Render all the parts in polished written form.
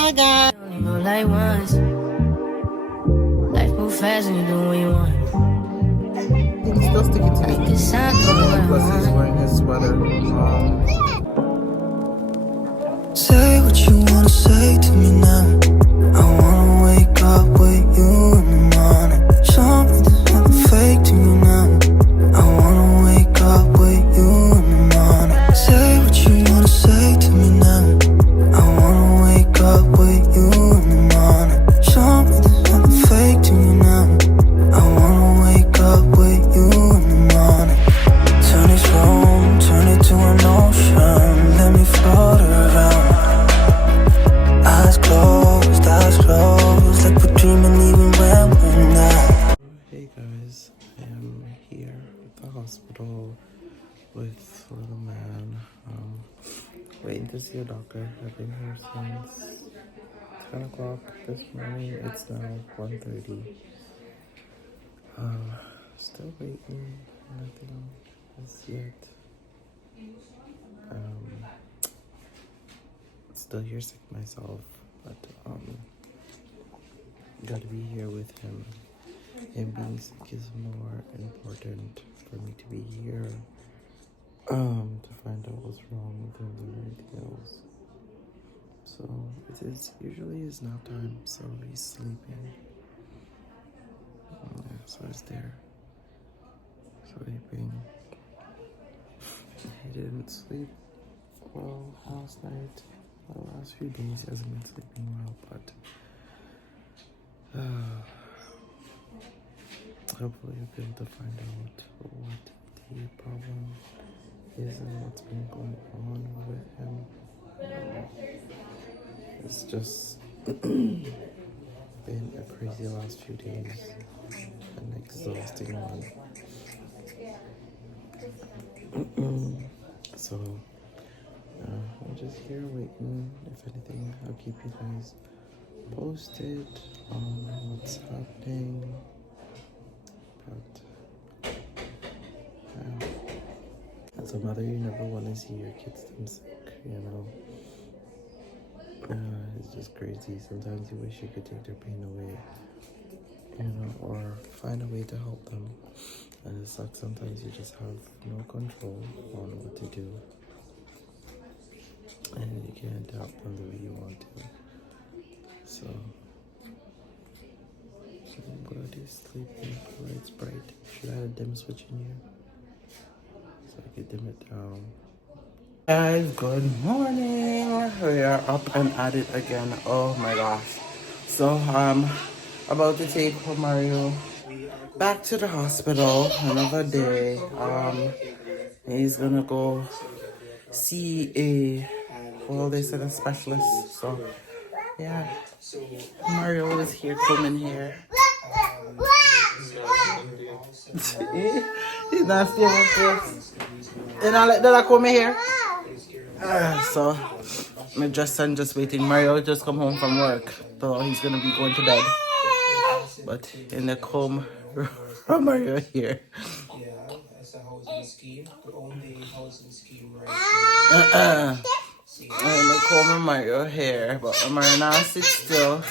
Only go like once. Life move fast and you do what you want. He's still sticking to me. Plus he's wearing his sweater. Say what you wanna say to me now. I wanna wake up with you in the morning. Show me there's nothing fake to you now. I wanna wake up with you in the morning. Say what you wanna say to me now. I wanna wake up with you in the morning. Show me there's nothing fake to you now. I wanna wake up with you in the morning. Turn this room, turn it to an ocean. Let me float around. Eyes closed, like we're dreaming even when we're not. Hey guys, I am here at the hospital with little man. Waiting to see a doctor. I've been here since 10 o'clock this morning. It's now 1:30. Still waiting. Nothing as yet. Still here sick myself, but gotta be here with him. Him being sick is more important for me to be here to find out what's wrong with him than anything else. So it is usually his nap time, so he's sleeping. Yeah, so he's there sleeping. He didn't sleep well last night. The last few days he hasn't been sleeping well, but hopefully you'll be able to find out what the problem is and what's been going on with him. It's just been a crazy last few days, an exhausting one. So I'm just here waiting. If anything, I'll keep you guys posted on what's happening. But as a mother, you never want to see your kids them sick, you know. It's just crazy. Sometimes you wish you could take their pain away, you know, or find a way to help them. And it sucks. Sometimes you just have no control on what to do, and you can't help them the way you want to. So I'm glad he's sleeping. The light's bright. Should I have a dim switch in here so I could dim it down? Guys, good morning. We are up and at it again. Oh my gosh. So about to take Romario back to the hospital another day. He's gonna go see a specialist. So yeah, Mario is here coming here. He's not still with us. You know, let that come here. So my son just waiting. Mario just come home from work, so he's gonna be going to bed. But in the comb, Romario here. As a housing scheme, the only housing scheme right In the comb, Romario here, but Romario now sit still.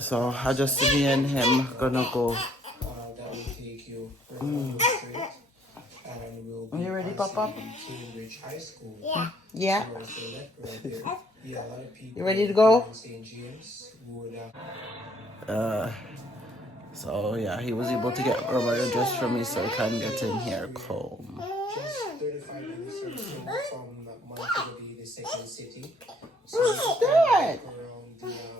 So I just me and him gonna go. That will take you from straight and will be Are you ready, Papa? Cambridge High School. Yeah. Towards the left right there. Yeah, a lot of people. You ready to go? St. James would So yeah, he was able to get Romario dressed for me so I can get in here comb. just 35 minutes or so from Montreal, the second city. So around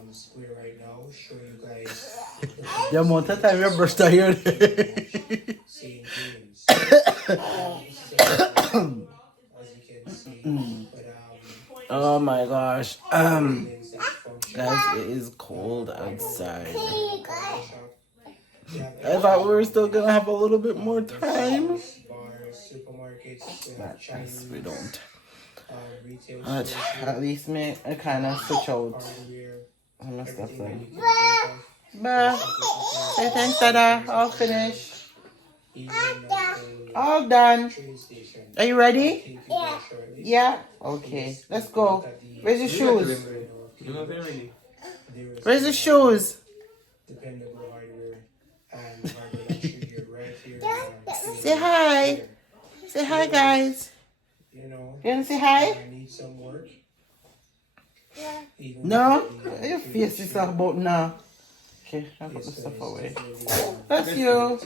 the square right now, show you guys The amount of time your brush here. St. James. As you can see, but Oh my gosh. Guys, it is cold outside. I thought we were still gonna have a little bit more time. bars, supermarkets, But yes, we don't. retail But at least I kind of switch out hardware, on the stuff then. everything Bye. Say thanks, Dada. I'll finish. even those All done. train station. Are you ready? Thank you very shortly. Yeah? Okay. Let's go. Where's your shoes? Where's the shoes? Dependable hardware and hardware that you get right here. Say hi. Say hi, guys. You know, You want to say hi? I need some work. Even No? with Your the face is about now. Okay, I'll put the it's, stuff away. definitely, That's you.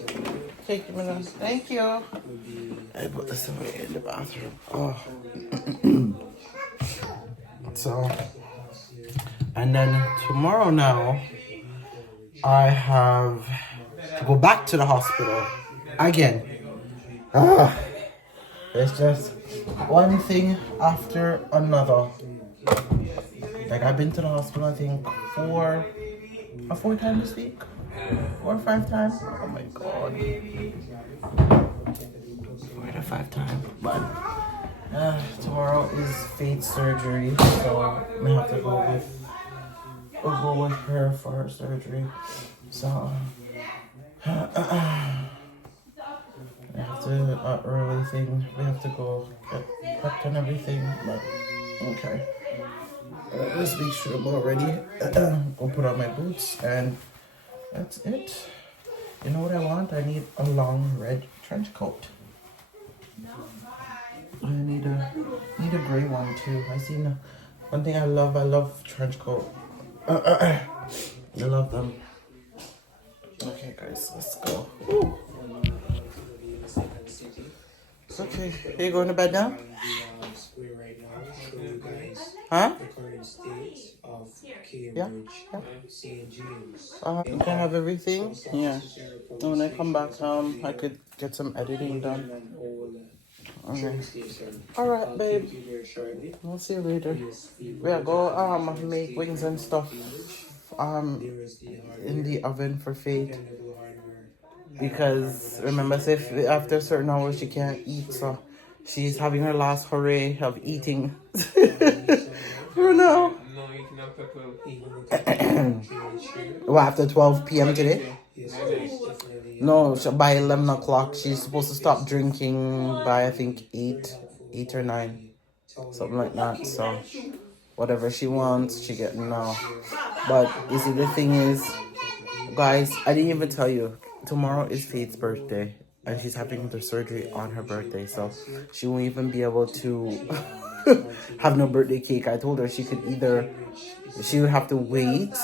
Take your minute. Thank you. would be I put this away in the bathroom. Oh. So, and then tomorrow now, I have to go back to the hospital again. Ah, it's just one thing after another. Like I've been to the hospital, I think four times this week, 4 or 5 times. Oh my god, 4 to 5 times. But tomorrow is Faith's surgery, so I have to go with her for her surgery. So I have to early thing. We have to go get prepped and everything. But okay. Let's make sure I'm all ready. Go put on my boots and that's it. You know what I want? I need a long red trench coat. I need a gray one too. I seen one thing I love trench coat. I love them. Okay guys, let's go. Woo. It's okay. Are you going to bed now? square right now. Show you guys Huh? the current state of Cambridge, Yeah. St. James. You can have everything? Yeah. And when I come back, I could get some editing done. Okay. Alright, babe. We'll see you later. We'll go make wings and stuff in the oven for Faith. Because remember, say after a certain hours she can't eat, so she's having her last hooray of eating. For now. Well, after 12 p.m. today? No, by 11 o'clock. She's supposed to stop drinking by, I think, 8 or 9. Something like that. So, whatever she wants, she getting now. But, you see, the thing is, guys, I didn't even tell you. Tomorrow is Faith's birthday. And she's having the surgery on her birthday. So, she won't even be able to have no birthday cake. I told her she would have to wait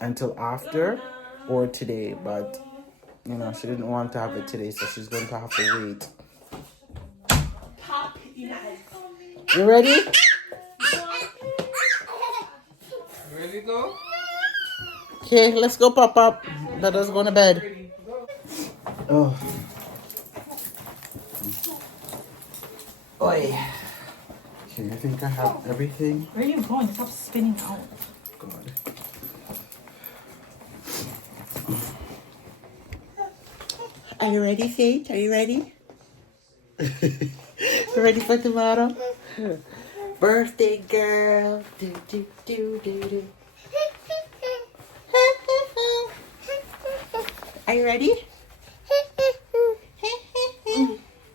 until after or today. But, you know, she didn't want to have it today. So, she's going to have to wait. You ready? Ready to go? Okay, let's go, pop up. Let us go to bed. Oh. Oi. Okay, I think I have everything. Where are you going? Stop spinning out. God. Are you ready, Faith? Are you ready? You ready for tomorrow? Birthday girl. Do, do, do, do, do. Are you ready?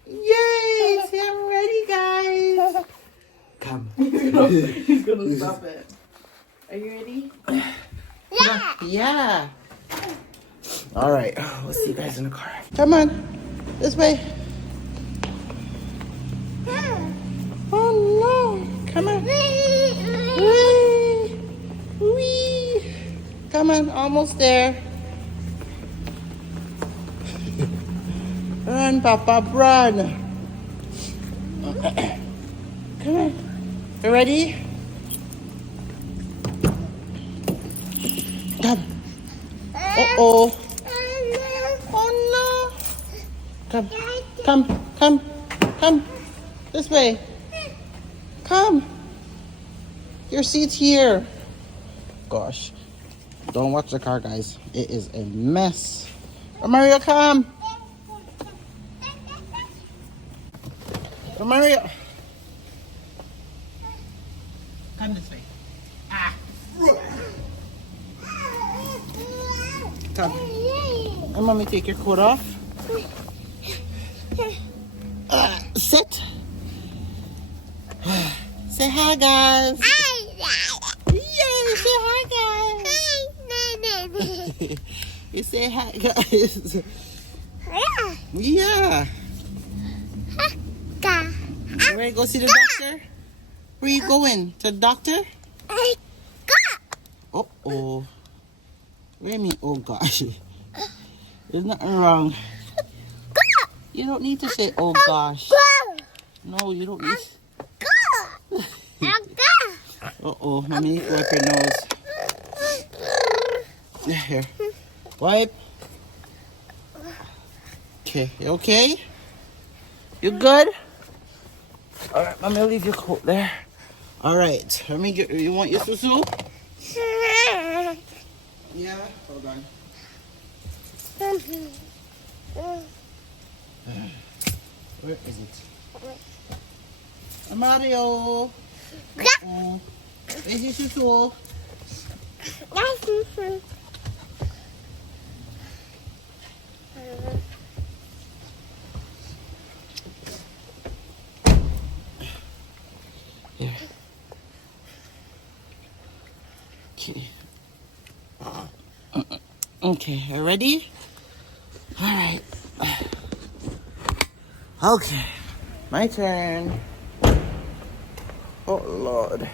Yes, I'm ready, guys. Come. He's gonna stop it. Are you ready? Yeah. Yeah. All right. We'll see you guys in the car. Come on. This way. Oh, no. Come on. Whee. Whee. Come on. Almost there. Run, Papa, run. Come on. You ready? Come. Uh-oh. Oh, no. Come. This way. Come. Your seat's here. Gosh. Don't watch the car, guys. It is a mess. Romario, come. Romario. Come this way. Ah. Come. And mommy, take your coat off. Say hi, guys. Yeah, say hi, guys. You say hi, guys. Yeah. You ready to go see the doctor? Where you going? To the doctor? Uh-oh. What do you mean, oh gosh? There's nothing wrong. You don't need to say, oh gosh. No, you don't need. Uh-oh, mommy need to wipe your nose. Here. Wipe. Okay, you okay? You good? Alright, mommy, I'll leave your coat there. Alright, let me get, you want your susu? Yeah, hold on. Where is it? Romario. Where's your susu? There. Okay. Okay, you ready? All right. Okay, my turn. Oh, Lord.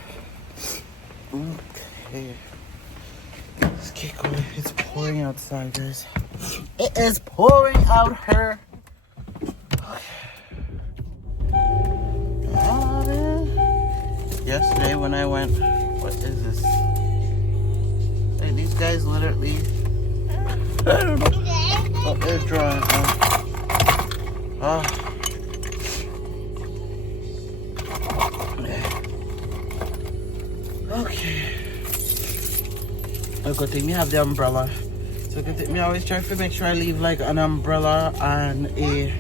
Okay. Let's get going. It's pouring outside, guys. It is pouring out here. Yesterday when I went, what is this? Like, these guys literally, I don't know what they're drawing on. Oh. Okay. A good thing we have the umbrella. So good thing, me always try to make sure I leave like an umbrella and a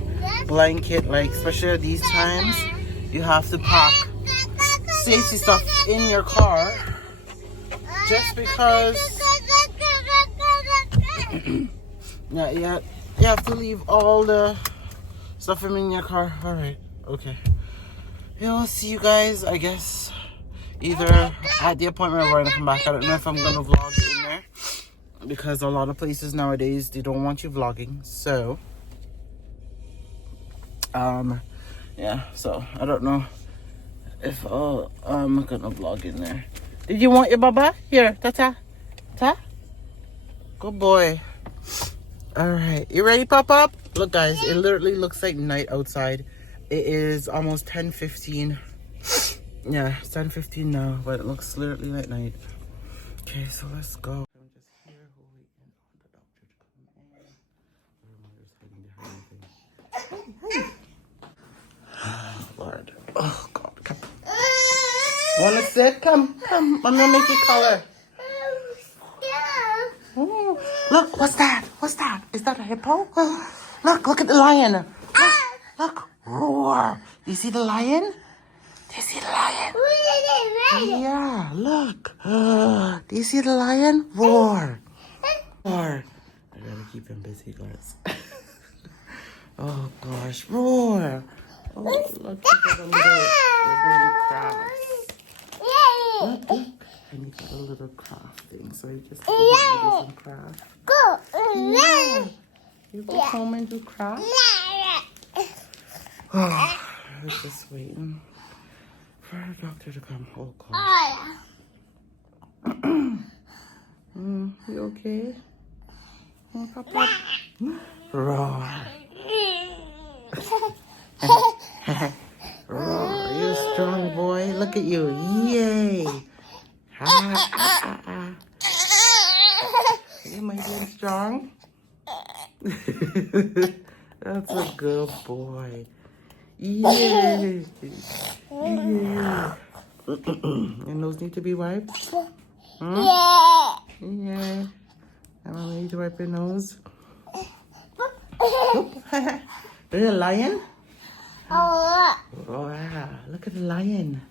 blanket, like especially at these times, you have to pack safety stuff in your car just because yeah, you have to leave all the stuff in your car. All right, okay. Yeah, we'll see you guys, I guess, either at the appointment or when I come back. I don't know if I'm gonna vlog in there because a lot of places nowadays, they don't want you vlogging. So yeah, so I don't know if I'm gonna vlog in there. Did you want your baba? Here, ta-ta. Ta? Good boy. Alright, you ready, Pop-Up? Look, guys, it literally looks like night outside. It is almost 10:15. Yeah, it's 10:15 now, but it looks literally like night. Okay, so let's go. I'm just here waiting on the doctor to come in. Hey. Lord. Oh, God, come. Wanna sit? Come. I'm gonna make you color. Ooh. Look, what's that? What's that? Is that a hippo? Look at the lion. Look. Roar. Do you see the lion? Do you see the lion? Yeah, look. Do you see the lion? Roar. Roar. I gotta keep him busy, guys. Oh, gosh. Roar. Oh, look, he got a little crabs. Look. And he got a little craft thing, so he just go and do some craft. Yeah. You go home and do craft? Oh, I was just waiting for the doctor to come. Oh, gosh. You okay? Oh, Papa. Roar. Roar. You're a strong boy. Look at you. Yay. Am I being strong? That's a good boy. Yay. Yeah. Your nose need to be wiped? Yeah. I'm gonna need to wipe your nose. There's a lion? Oh, wow. Look at the lion.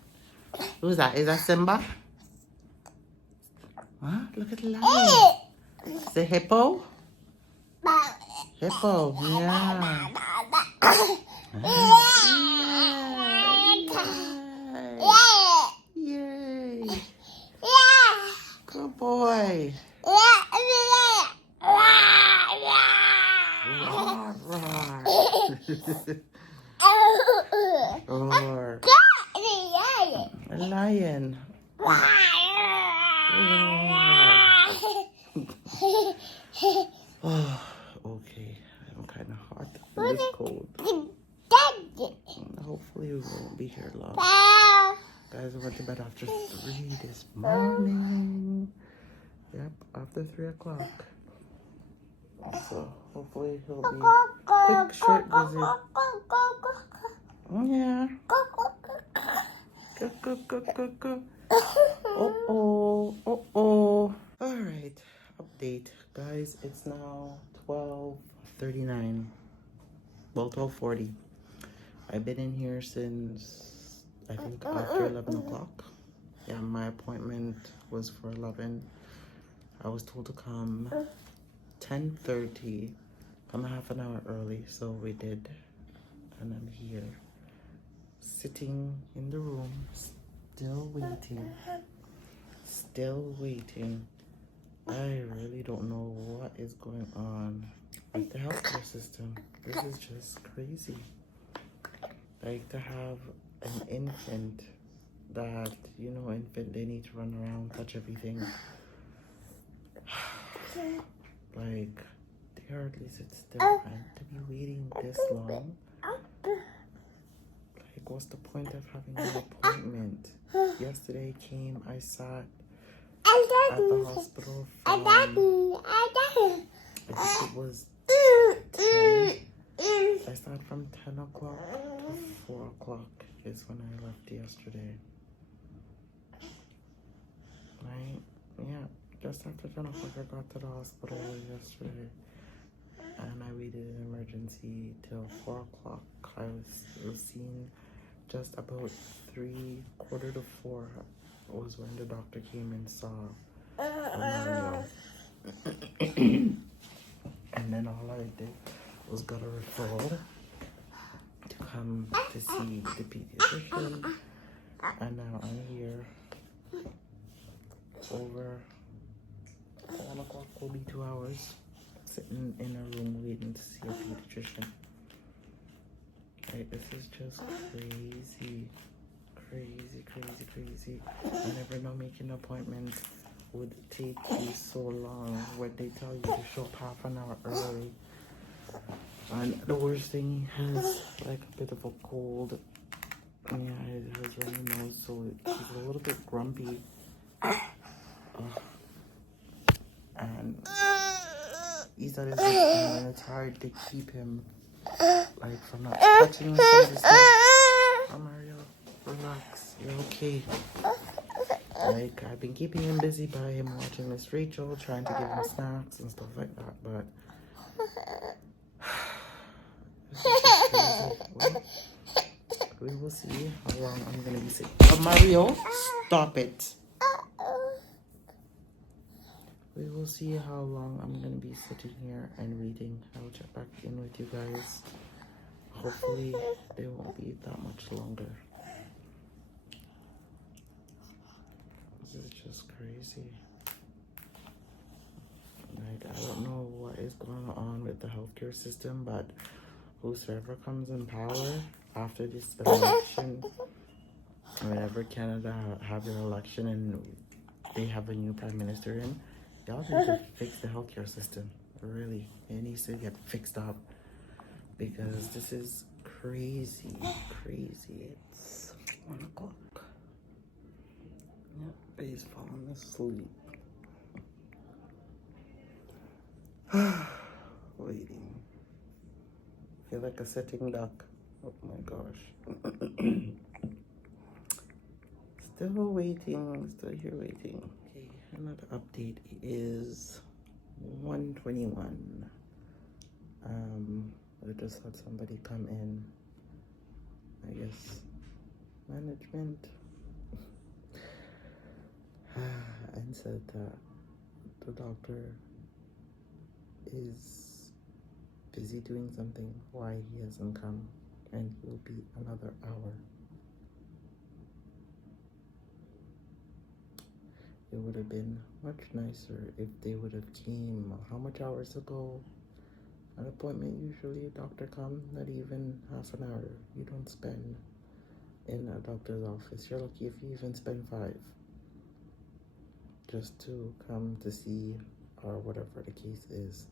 Who's that? Is that Simba? Huh? Look at the lion. Is it hippo? Hippo, yeah. boy. Roar. A lion. Roar. Oh, okay. I'm kind of hot. It is cold. Hopefully we won't be here long. Guys, I went to bed after 3 this morning. Yep, after 3 o'clock. So hopefully he'll be quick, short visit. Yeah. Go, go, go, go, go. Oh, oh, oh. All right, update. Guys, it's now 12:39. Well, 12:40. I've been in here since, I think, after 11 o'clock. Yeah, my appointment was for 11. I was told to come 10:30. Come a half an hour early, so we did. And I'm here, sitting in the room, still waiting. Still waiting. I really don't know what is going on with the healthcare system. This is just crazy. Like, to have an infant that, you know, they need to run around, touch everything. Like, they hardly sit still, and to be waiting this long. Like, what's the point of having an appointment? Yesterday came, I sat at the hospital from, I think it was 10. I started from 10 o'clock to 4 o'clock is when I left yesterday. Right? Yeah, just after 10 o'clock I got to the hospital yesterday. And I waited in emergency till 4 o'clock. I was seen just about 3/4 to 4 was when the doctor came and saw Romario. And then all I did was got a referral to come to see the pediatrician. And now I'm here. Over 1 o'clock will be 2 hours. Sitting in a room waiting to see a pediatrician. Right, this is just crazy. Crazy. I never know making an appointment would take you so long when they tell you to show up half an hour early. And the worst thing, he has like a bit of a cold. Yeah, he has runny nose, so he's a little bit grumpy. And he's at his worst, and it's hard to keep him like from not touching somebody's stuff. Romario, relax, you're okay. Like, I've been keeping him busy by him watching Miss Rachel, trying to give him snacks and stuff like that, but this is just crazy. Well, we will see how long I'm gonna be sick. Mario, stop it. We will see how long I'm gonna be sitting here and reading. I'll check back in with you guys. Hopefully they won't be that much longer. This is just crazy. Like, I don't know what is going on with the healthcare system, but whosoever comes in power after this election, whenever Canada have their election and they have a new prime minister in, y'all need to fix the healthcare system. Really, it needs to get fixed up because this is crazy. It's 1 o'clock. Yep, he's falling asleep. Waiting. Feel like a sitting duck. Oh my gosh. Still waiting. Still here waiting. Okay, another update is 1:21. I just had somebody come in. I guess management. And said that the doctor is busy doing something, why he hasn't come, and he'll be another hour. it would have been much nicer if they would have came how much hours ago. An appointment, usually a doctor come not even half an hour. You don't spend in a doctor's office. You're lucky if you even spend 5 just to come to see or whatever the case is.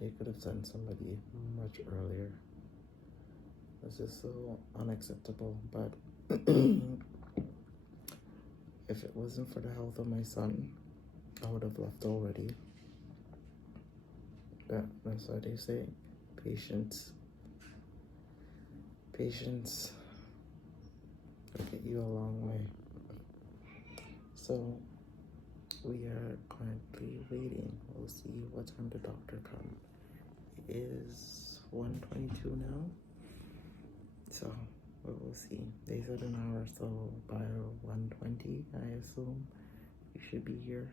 They could have sent somebody much earlier. This is so unacceptable. But if it wasn't for the health of my son, I would have left already. But that's what they say. Patience will get you a long way. So we are currently waiting. We'll see what time the doctor comes. It is 1:22 now. So we'll see. They said an hour, so by 1:20, I assume we should be here.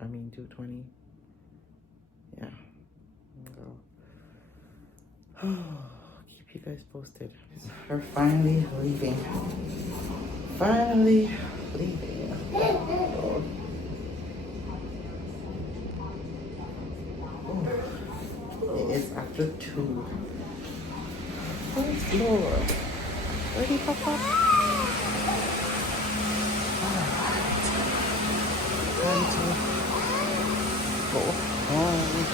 2:20. Yeah. Keep you guys posted. We're finally leaving. Finally leaving. It is after 2. Thanks, Lord. Ready, Papa? Time to go home.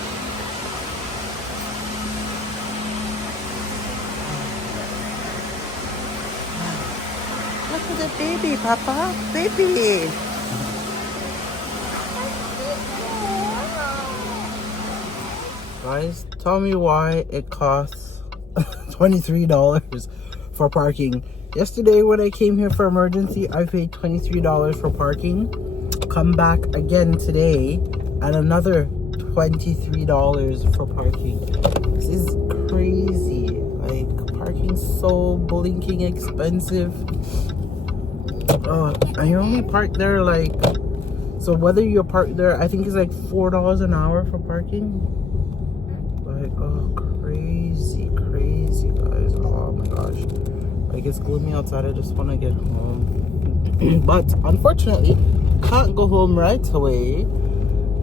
Look at the baby, Papa. Baby. Guys, tell me why it costs $23 for parking. Yesterday when I came here for emergency, I paid $23 for parking. Come back again today and another $23 for parking. This is crazy. Like, parking's so blinking expensive. I only park there so whether you're parked there, I think it's like $4 an hour for parking. Like, crazy guys. Oh my gosh. Like, it's gloomy outside. I just want to get home. But unfortunately, can't go home right away.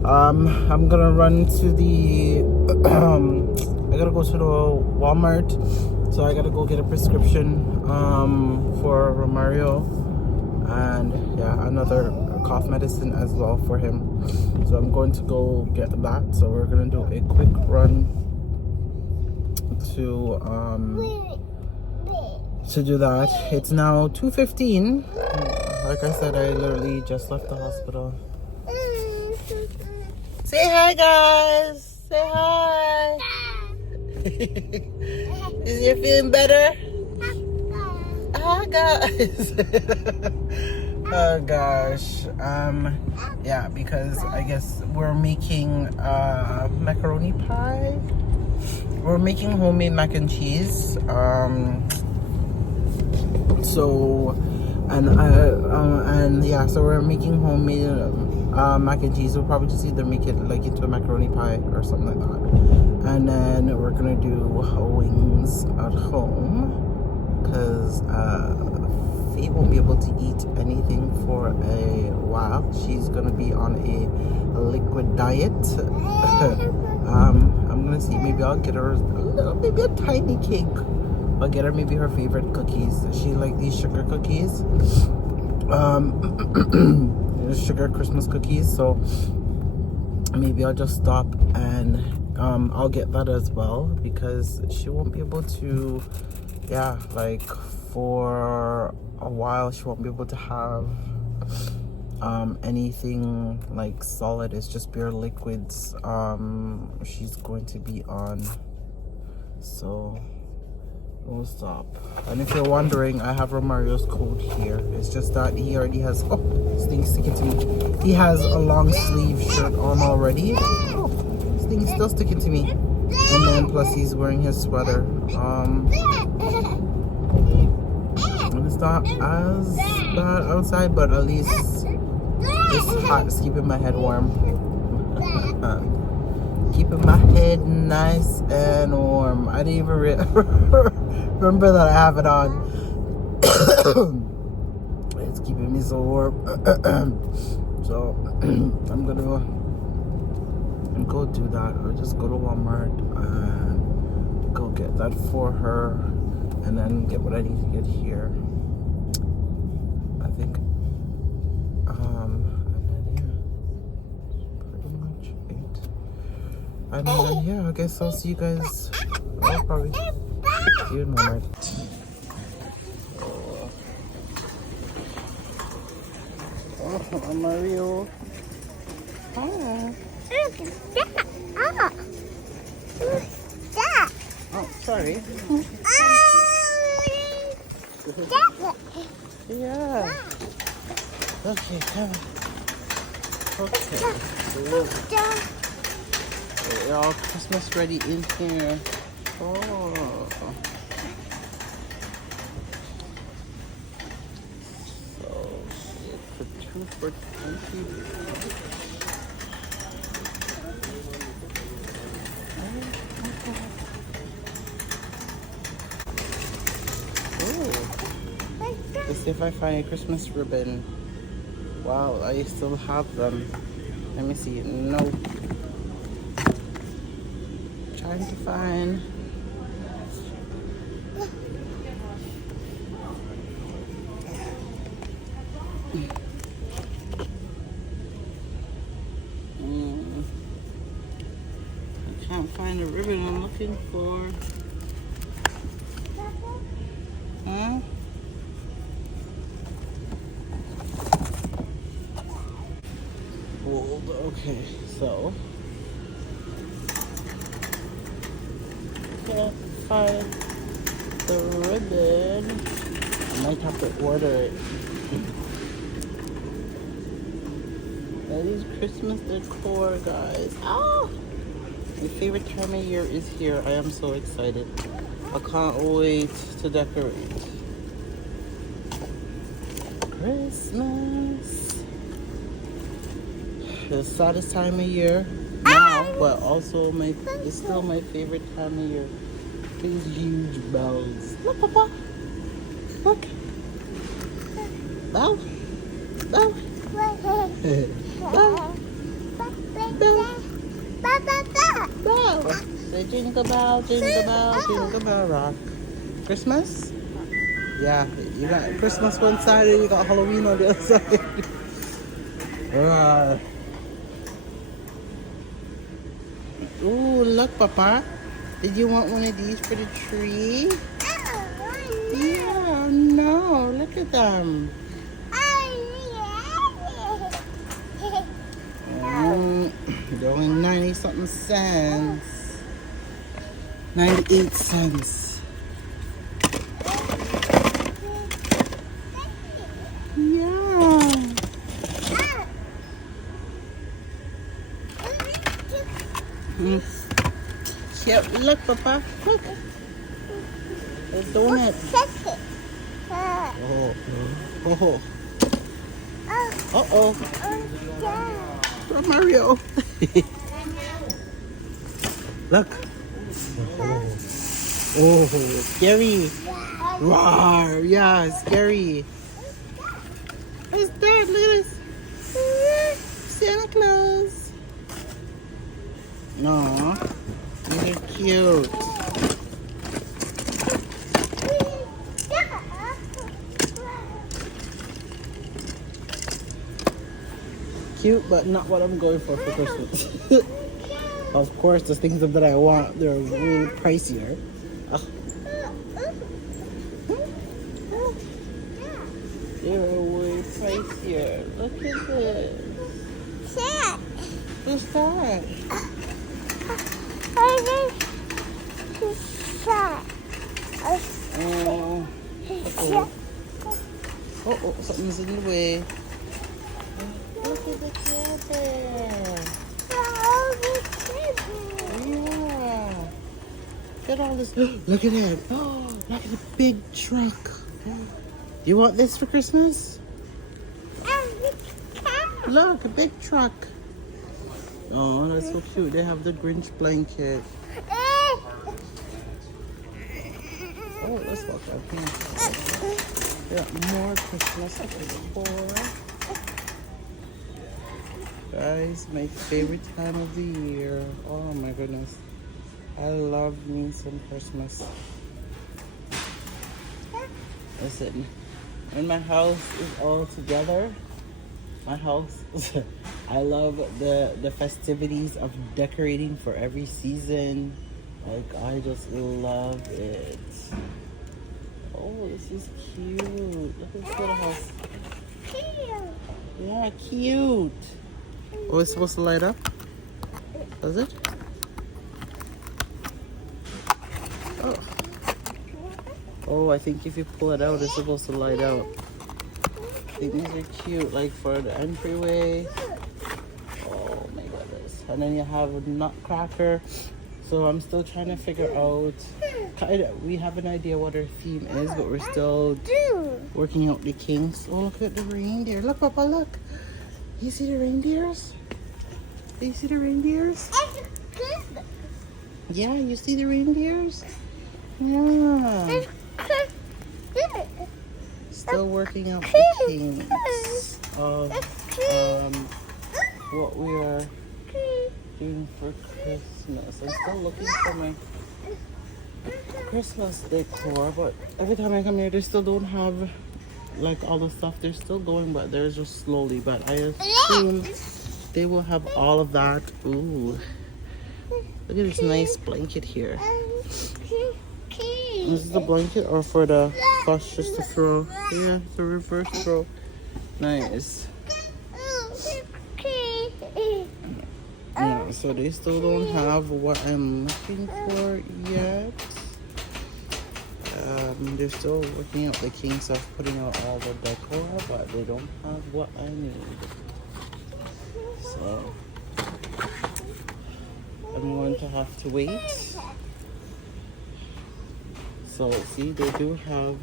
I'm gonna run to the I gotta go to the Walmart, so I gotta go get a prescription for Romario, and another cough medicine as well for him. So I'm going to go get that. So we're gonna do a quick run to do that. It's now 2:15. Like I said, I literally just left the hospital. Say hi, guys. Say hi. Is you feeling better? Hi, guys. Oh gosh. Because I guess we're making macaroni pie. We're making homemade mac and cheese. So we're making homemade mac and cheese. We'll probably just either make it like into a macaroni pie or something like that. And then we're gonna do wings at home because Faye won't be able to eat anything for a while. She's gonna be on a liquid diet. I'm gonna see, maybe I'll get her maybe a tiny cake. I'll get her maybe her favorite cookies. She like these sugar cookies. Sugar Christmas cookies. So maybe I'll just stop and I'll get that as well, because she won't be able to, for a while she won't be able to have anything like solid. It's just pure liquids she's going to be on. So we'll stop. And if you're wondering, I have Romario's coat here. It's just that he already has, this thing's sticking to me. He has a long sleeve shirt on already. This thing's still sticking to me. And then plus he's wearing his sweater. And it's not as bad outside, but at least it's hot. It's keeping my head warm. Keeping my head nice and warm. I didn't even remember that I have it on. It's keeping me so warm. So I'm gonna go do that, or just go to Walmart and go get that for her, and then get what I need to get here. I think and then pretty much it. And then yeah, I guess I'll see you guys. I'll probably see you in Walmart. Oh, Mario. Hi. Look at that. Oh. Look at that. Oh, sorry. That. Yeah. Okay, come on. Okay. We're all Christmas ready in here. Oh. So, it's a 2 for 20. Let's see if I find a Christmas ribbon. Wow, I still have them. Let me see. No. Trying to find. I can't find a ribbon I'm looking for. Huh? Okay, so can't find the ribbon. I might have to order it. That is Christmas decor, guys. Oh, my favorite time of year is here. I am so excited. I can't wait to decorate. Christmas. The saddest time of year now, but also it's still my favorite time of year. These huge bells. Look, Papa. Look. Bell. Bell. Bell. Bell. Bell. Say jingle bell, jingle bell, jingle bell rock. Christmas? Yeah, you got Christmas one side and you got Halloween on the other side. Ooh, look, Papa. Did you want one of these for the tree? Yeah, no. Look at them. They're only 90-something cents. 98 cents. Yeah. Yep, look, Papa. Look. A donut. Oh. Oh. Uh-oh. Romario. Look. Oh, scary. Roar. Yeah, scary. What's that? Look at this. Santa Claus. No. These are cute. Cute, but not what I'm going for Christmas. Of course, the things that I want, they're way pricier. Oh. They're way pricier. Look at this. Who's that? Oh. Uh-oh. Uh-oh, something's in the way. Look at the cabbage. Yeah. Look at all this. Look at it. Oh, look at the big truck. Do you want this for Christmas? Look, a big truck. Oh, that's so cute. They have the Grinch blanket. Oh, let's walk out here. Yeah, more Christmas decor. Guys, my favorite time of the year. Oh my goodness. I love me some Christmas. Listen, when my house is all together, my house, I love the festivities of decorating for every season. Like, I just love it. Oh, this is cute. Look at this little house. Yeah, cute. Oh, it's supposed to light up? Does it? Oh. Oh, I think if you pull it out, it's supposed to light out. I think these are cute, like for the entryway. Oh my goodness. And then you have a nutcracker. So I'm still trying to figure out, we have an idea what our theme is, but we're still working out the kinks. Oh, look at the reindeer. Look, Papa, look. You see the reindeers? Do you see the reindeers? Yeah, you see the reindeers? Yeah. Still working out the kinks of what we are doing for Christmas. I'm still looking for my Christmas decor, but every time I come here, they still don't have like all the stuff. They're still going, but they're just slowly. But I assume they will have all of that. Ooh, look at this nice blanket here. Is this the blanket or for the fuss just to throw? Yeah, the reverse throw. Nice. Yeah, so they still don't have what I'm looking for yet. They're still working out the kinks of putting out all the decor, but they don't have what I need. So I'm going to have to wait. So see, they do have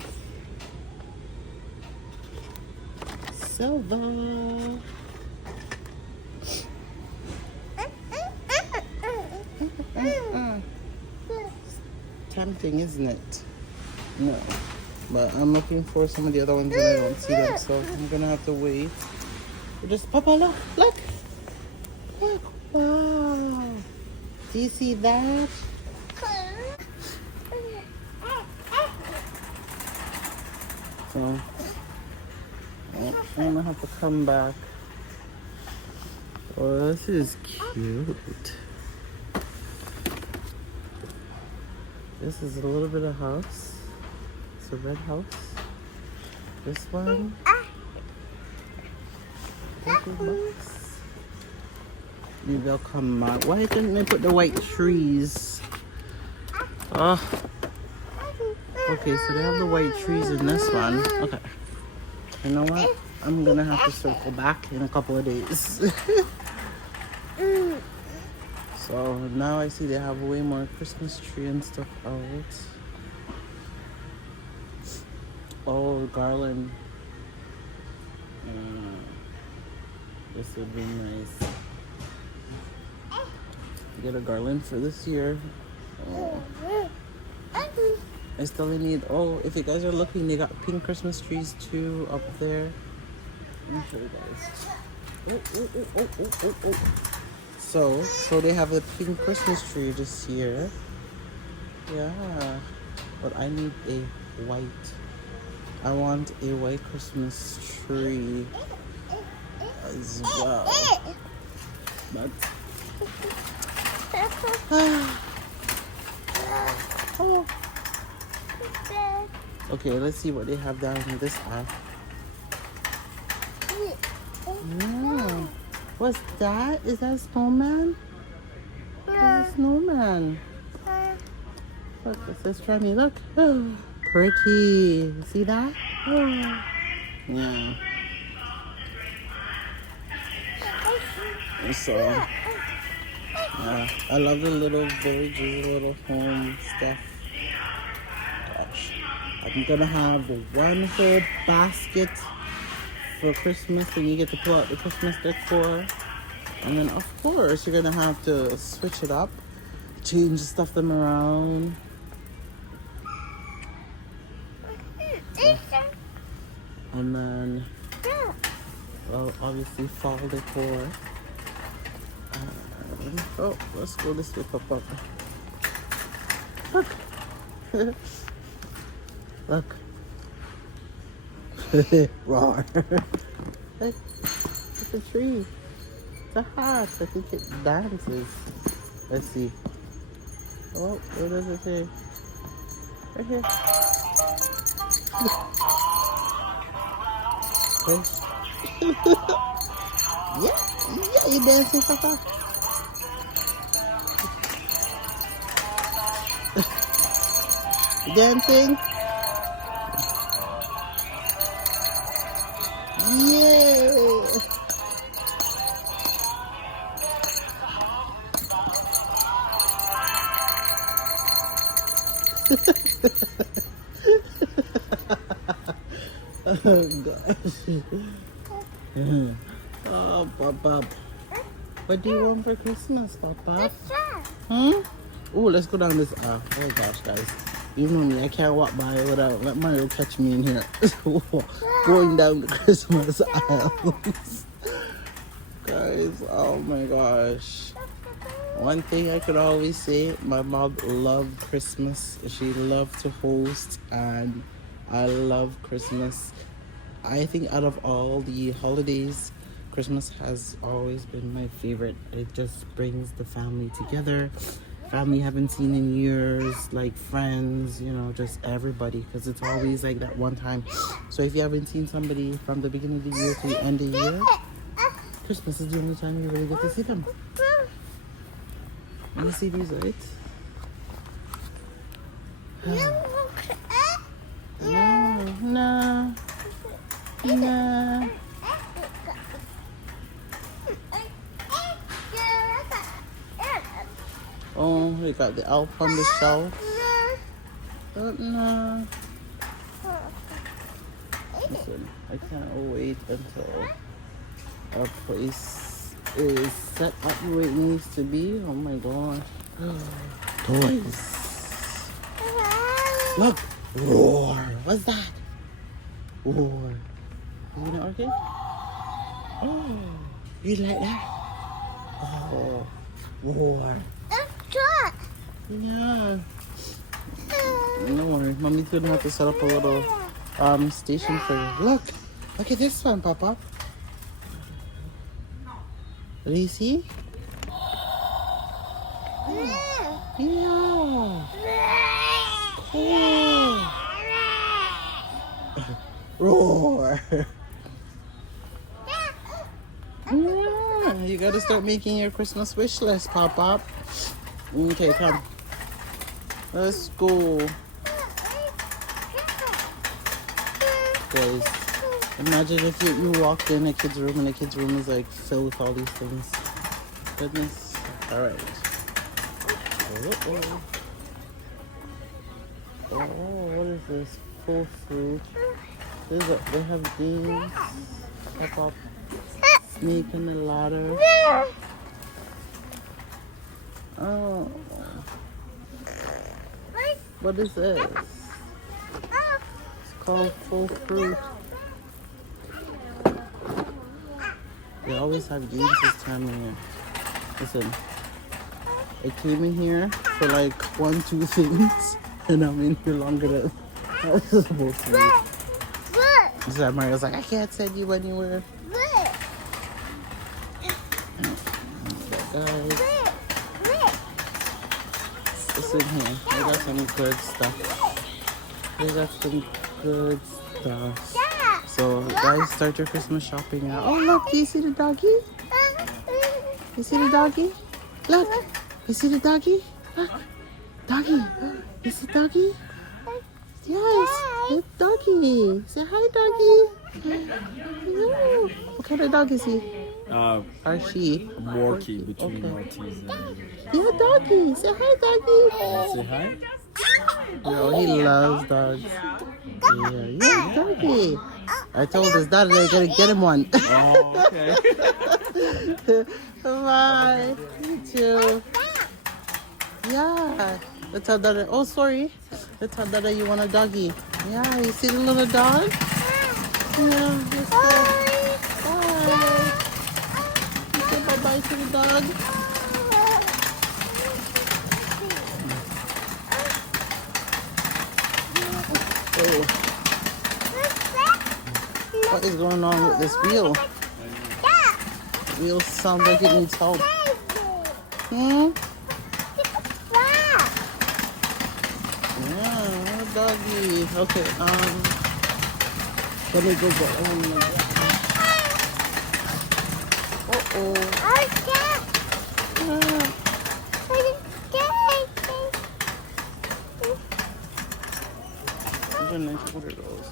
silver. Tempting, isn't it? No, but I'm looking for some of the other ones and I don't see them, so I'm gonna have to wait. Just Papa, look, look, look! Wow! Do you see that? So I'm gonna have to come back. Oh, this is cute. This is a little bit of house. It's a red house. This one. Box. Maybe they'll come out. Why didn't they put the white trees? Oh. Okay, so they have the white trees in this one. Okay. You know what? I'm gonna have to circle back in a couple of days. So now I see they have way more Christmas tree and stuff out. Oh, garland. This would be nice. Get a garland for this year. Oh. I still need, oh, if you guys are looking, they got pink Christmas trees too up there. Let me show you guys. So they have a pink Christmas tree this year. Yeah, but I need a white. I want a white Christmas tree as well. But oh. Okay, let's see what they have down in this aisle. Yeah. What's that? Is that a snowman? That's a snowman. Look, it says try me. Look. Pretty. See that? Yeah. So, yeah, I love the little villages, little home stuff. Gosh. I'm gonna have one whole basket for Christmas and you get to pull out the Christmas decor. And then of course you're gonna have to switch it up, change them around. And then, well, obviously fall decor. Oh, let's go this way, Papa. Look. Look. Roar. Look. It's a tree. It's a heart. I think it dances. Let's see. Oh, what does it say? Right here. Yeah, yeah, you dancing, Papa. You dancing? Yeah. Oh gosh. Oh, Papa. What do you want for Christmas, Papa? Huh? Oh, let's go down this aisle. Oh gosh, guys. You know me, I can't walk by without let Mario catch me in here. Going down the Christmas aisles. Guys, oh my gosh. One thing I could always say, my mom loved Christmas. She loved to host, and I love Christmas. I think out of all the holidays, Christmas has always been my favorite. It just brings the family together. Family haven't seen in years, like friends, you know, just everybody, because it's always like that one time. So if you haven't seen somebody from the beginning of the year to the end of the year, Christmas is the only time you really get to see them. You see these lights? No. Oh, we got the elf on the shelf. No. Listen, I can't wait until our place is set up where it needs to be. Oh my gosh. Toys. Look. Roar. What's that? Roar. Is it okay? Oh, you like that? Oh, roar. Yeah. No worries. Mommy's gonna have to set up a little station for you. Look at this one, Papa. Do you see? Yeah. Cool. Roar. Yeah, you gotta start making your Christmas wish list, Papa. Okay, come. Let's go. Guys, imagine if you walked in a kid's room and the kid's room is like filled with all these things. Goodness. Alright. Oh, what is this? Full fruit. They have these. Pop up. Snake and the ladder. Oh. What is this? It's called full fruit. They always have games this time of year. Listen, I came in here for like 1-2 things, and I'm in here longer than I was supposed to be. So Mario's like, I can't send you anywhere. Guys, listen here. I got some good stuff. I got some good stuff. So guys, start your Christmas shopping now. Oh look, do you see the doggy? You see the doggy? Look, you see the doggy? Look, doggy. You see doggy? Yes, it's doggy. Say hi, doggy. Ooh. What kind of dog is he? Or she? Morky between Maltese and... Yeah, doggy. Say hi, doggy. Say hi? Yo, he loves dogs. Yeah, doggy. I told his dad they're gonna get him one. Oh, okay. Bye. You too. Yeah. Let's tell Dada. Oh, sorry. Let's tell Dada you want a doggy. Yeah, you see the little dog? Yeah, let's go. Bye. You say bye-bye to the dog. What is going on with this wheel? Wheel sounds like it needs help. Hmm? Yeah, doggy. Okay, let me go get one. Uh-oh. I'm gonna order those.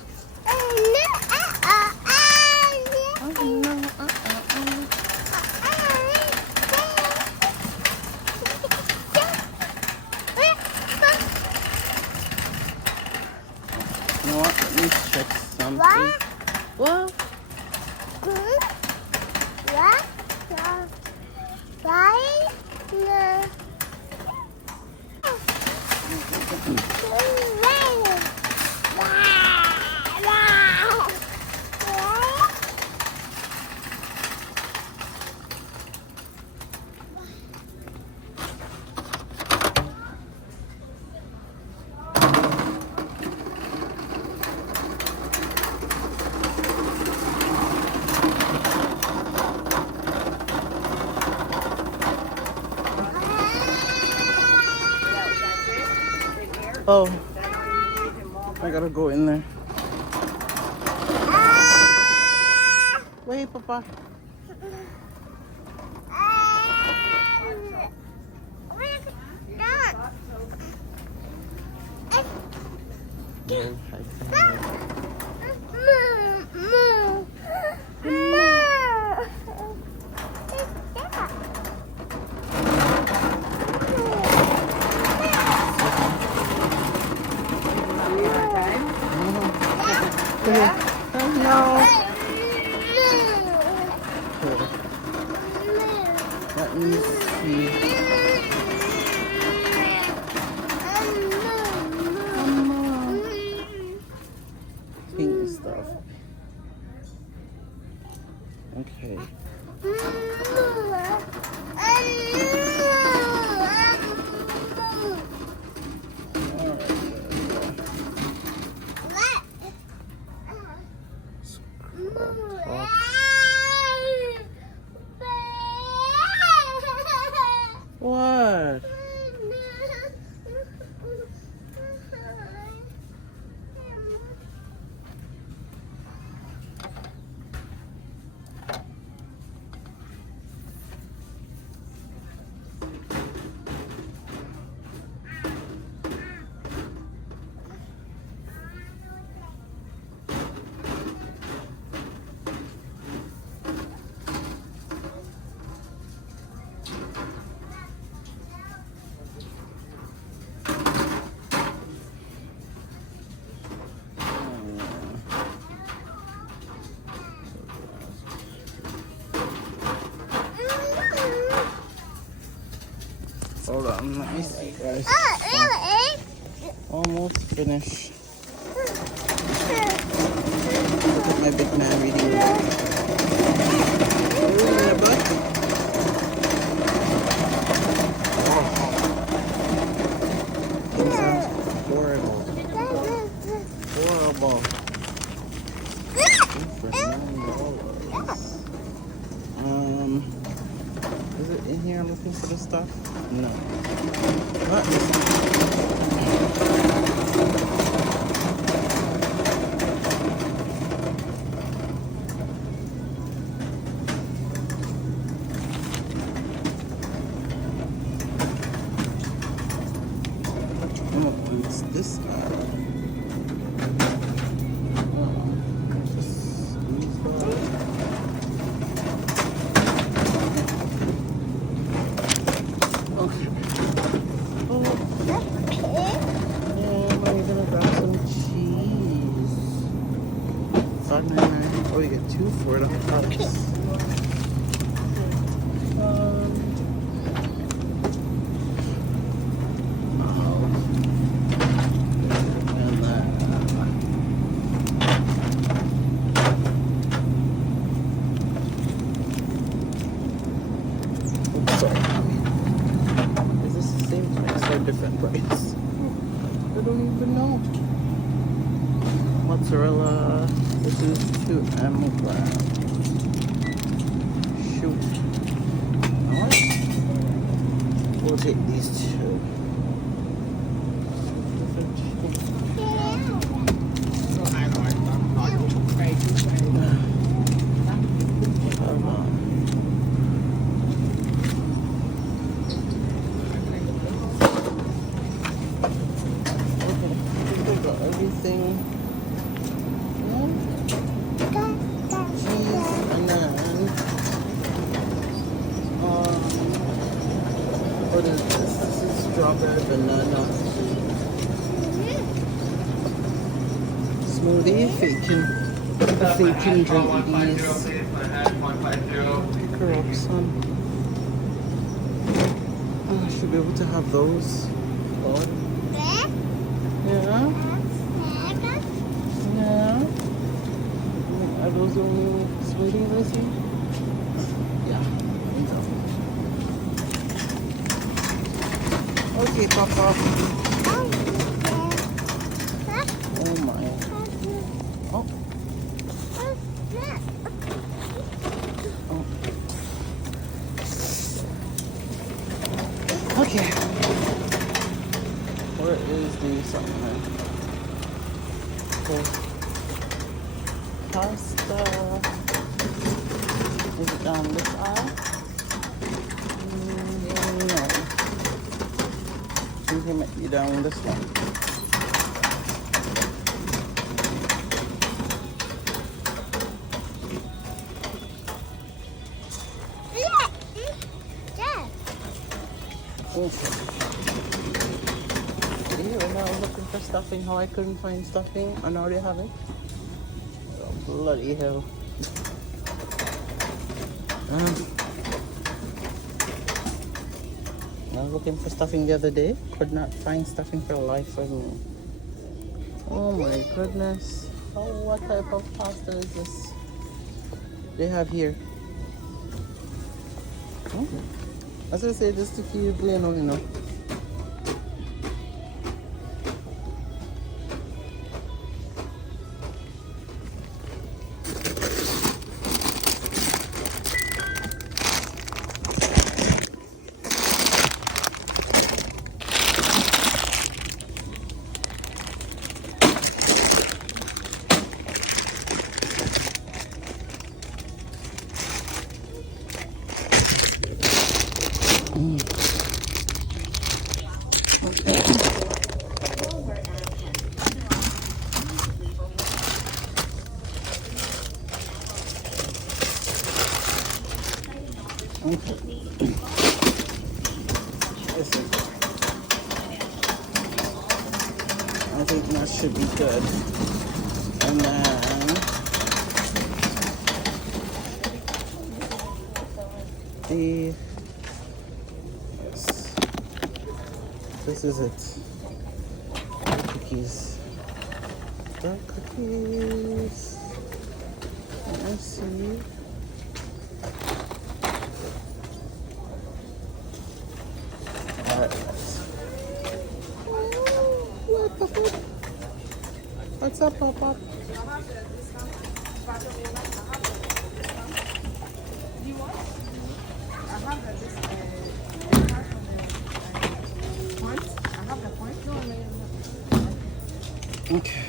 You know what? Let me check something. What? Oh, I gotta go in there. Wait, Papa. No, I Let me see. Pink stuff. Okay. What? Hold on, let me see, guys. Almost finished. Look at my big man reading the book. Reading the book. It sounds horrible. Horrible. For $9. Is it in here looking for the stuff? No. What is I'm gonna boots this up. Oh, you get two for it. Is this the same price or a different price? I don't even know. mozzarella. This is 2 grams. Shoot. Alright. We'll take these 2. Everything. Cheese and then what is this? This is strawberry banana smoothie. Faking drink these. Pick her up, son. Oh, I should be able to have those. Oh. Yeah. Yeah. Are those the only smoothies I see? Yeah. Okay, Papa. Oh my. Oh. Oh. Okay. Where is the something? Okay. Pasta. Is it down this aisle? No. I think it might be down this one. Okay. See, when I was looking for stuffing, how I couldn't find stuffing, and now they have it. Oh, bloody hell. I was looking for stuffing the other day, could not find stuffing for the life of me. Oh my goodness. Oh, what type of pasta is this they have here? Oh. As I say, just to keep plain on, you know. Okay. Listen. I think that should be good. And then yes. This is it. The cookies. The cookies. Let's see. What's up, Papa? Okay.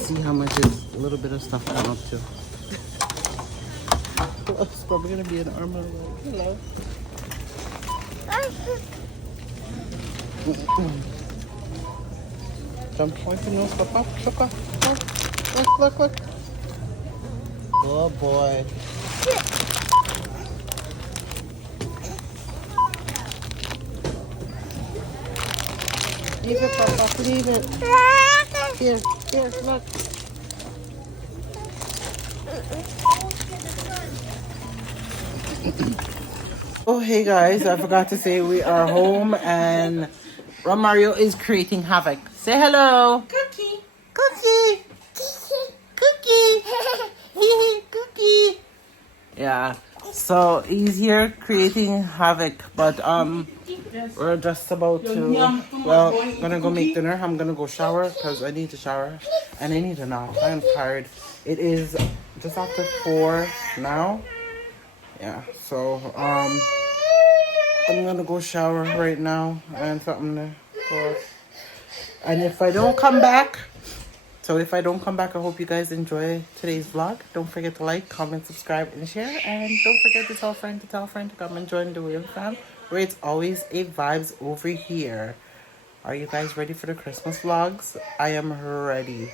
See how much is a little bit of stuff come up to. It's probably gonna be an arm and a leg. Hello. Come point your nose, Papa. Look. Oh boy. Leave it, Papa. Leave it. Here, look. Oh, hey guys, I forgot to say we are home and Romario is creating havoc. Say hello. Cookie. Cookie! Cookie! Yeah. So he's here creating havoc, but we're just about to, well, gonna go make dinner. I'm gonna go shower because I need to shower and I need a nap. I'm tired. It is just after 4 now. Yeah, so I'm gonna go shower right now and something to go. And if I don't come back, I hope you guys enjoy today's vlog. Don't forget to like, comment, subscribe, and share. And don't forget to tell a friend to come and join the Williams fam, where it's always a vibes over here. Are you guys ready for the Christmas vlogs? I am ready.